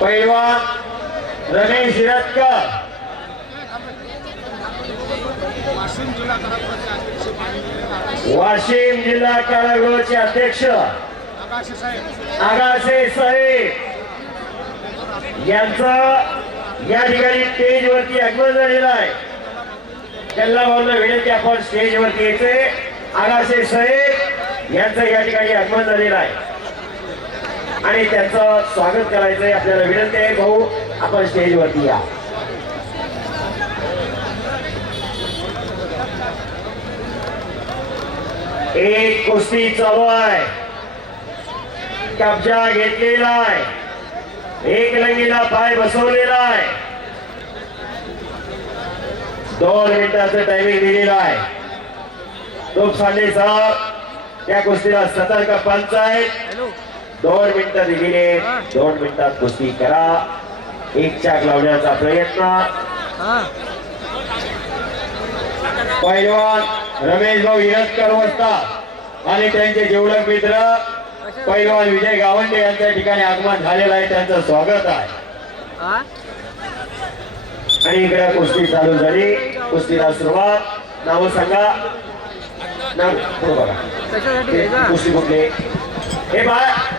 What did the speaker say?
पैलवान रमेश हिरतकर, वाशिम जिल्हा कारागृहाचे अध्यक्ष आगाशे साहेब यांचं या ठिकाणी स्टेज वरती आगमन झालेलं आहे। त्यांना बोलणं विनंती, आपण स्टेज वरती यायचे। आगाशे साहेब यांचं या ठिकाणी आगमन झालेलं आहे आणि त्यांचं स्वागत करायचंय। आपल्याला विनंती आहे, भाऊ आपण स्टेज वरती या। एक कुस्ती चालू आहे, कब्जा घेतलेला आहे, एक लंगीला पाय बसवलेला आहे, 2 मिनिटाचं टायमिंग दिलेलं आहे। तोपसांडे साहेब त्या कुस्तीला सतर्क पंच आहेत। 2 मिनिटं दिलेले, 2 मिनिटात कुस्ती करा। एक चाक लावण्याचा प्रयत्न पैलवान रमेश भाऊ हिरतकर वस्ताद आणि त्यांचे जेवढे मित्र पैलवान विजय गावंडे यांच्या ठिकाणी आगमन झालेलं आहे। त्यांचं स्वागत आहे आणि इकडे कुस्ती चालू झाली। कुस्तीला सुरुवात। नाव सांगा, नाव बघा, कुस्ती कुठली हे बघा।